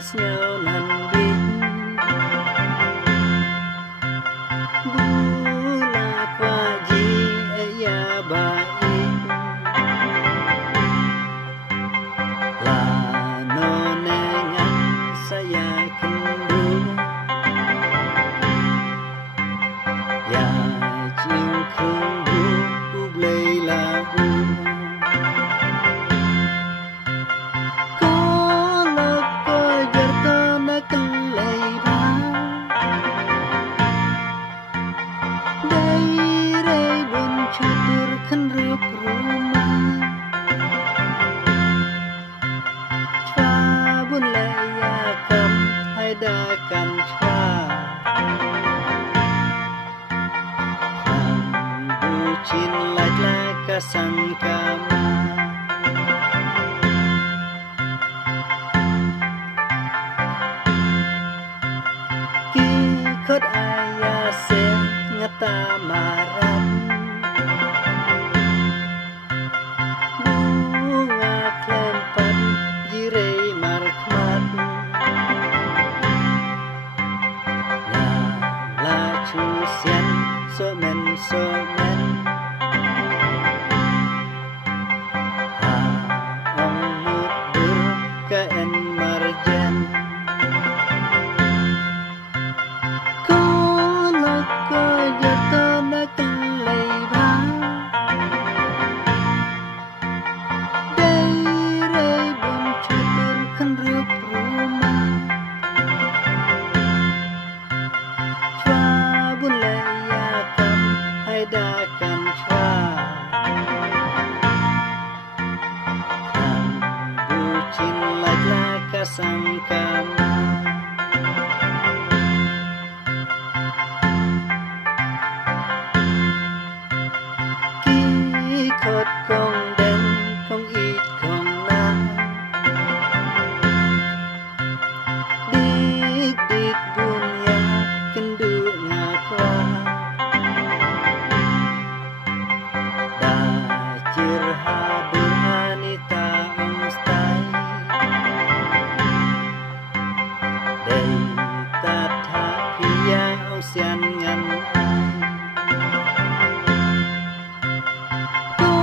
siêu nan bin bulat wajib ya baik la nonengan saya kendu ya cingkung bu blei labu kan chwa bucin lajla kasangkama ki khot aya se ngata maram bunga klempat jirei markmat Chusian somen ha ong mudur ka en marjan ko jata na kelai ba dai rei bun chutur kan rup rumah dakan chwa bucin lajla kasangkama ki khot kong den kong it kong na dik dik bunya kendu ngakwa hadir hanita umstai dei tatha pia usian ngan ai ko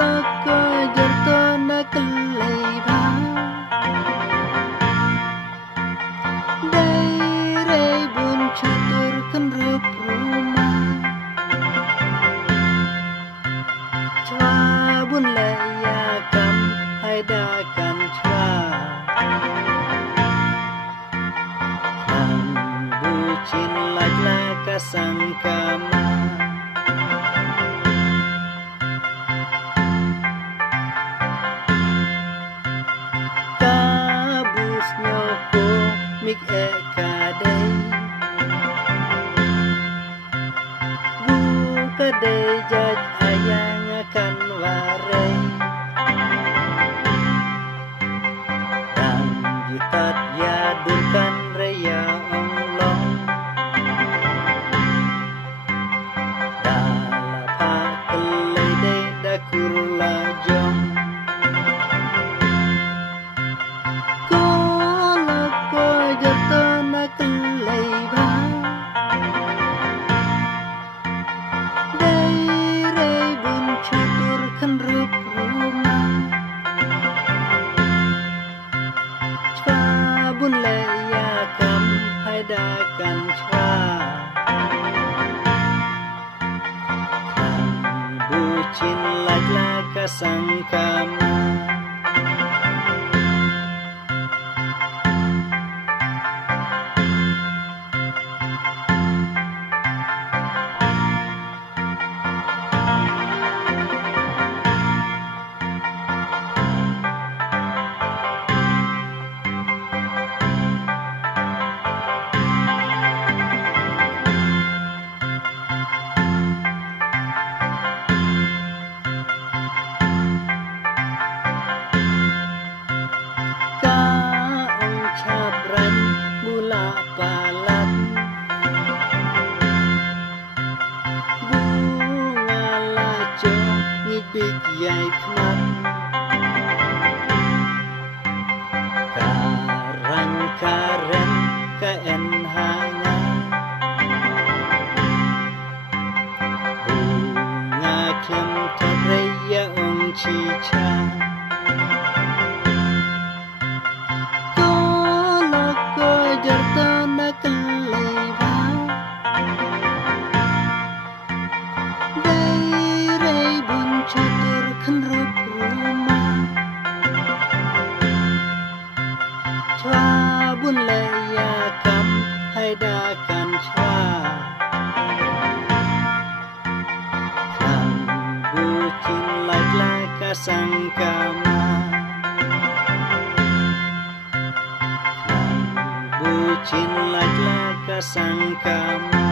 la ko jarta na kelai ba dei rei bun chutur kan rup rumah bun laya kam hai dakan chwa bucin lajla kasangkama kabus nyoko mik kadai bu kadai jaj ayang akan warai dan jitat ya durkan raya onglong dalapa kelai dei dakur lajong ko lako jata na kelai ba chutur kan rup rumah chwa bun laya kam hai dakan chwa bucin lajla kasangkama palat bunga lajo ngibik yai kmat karang chi cha ko lo ko jarta na kalai ba dai rei bun chatur khan rup roma chwa bun le ya kam hai da kan chwa sangkama bucin like sangkama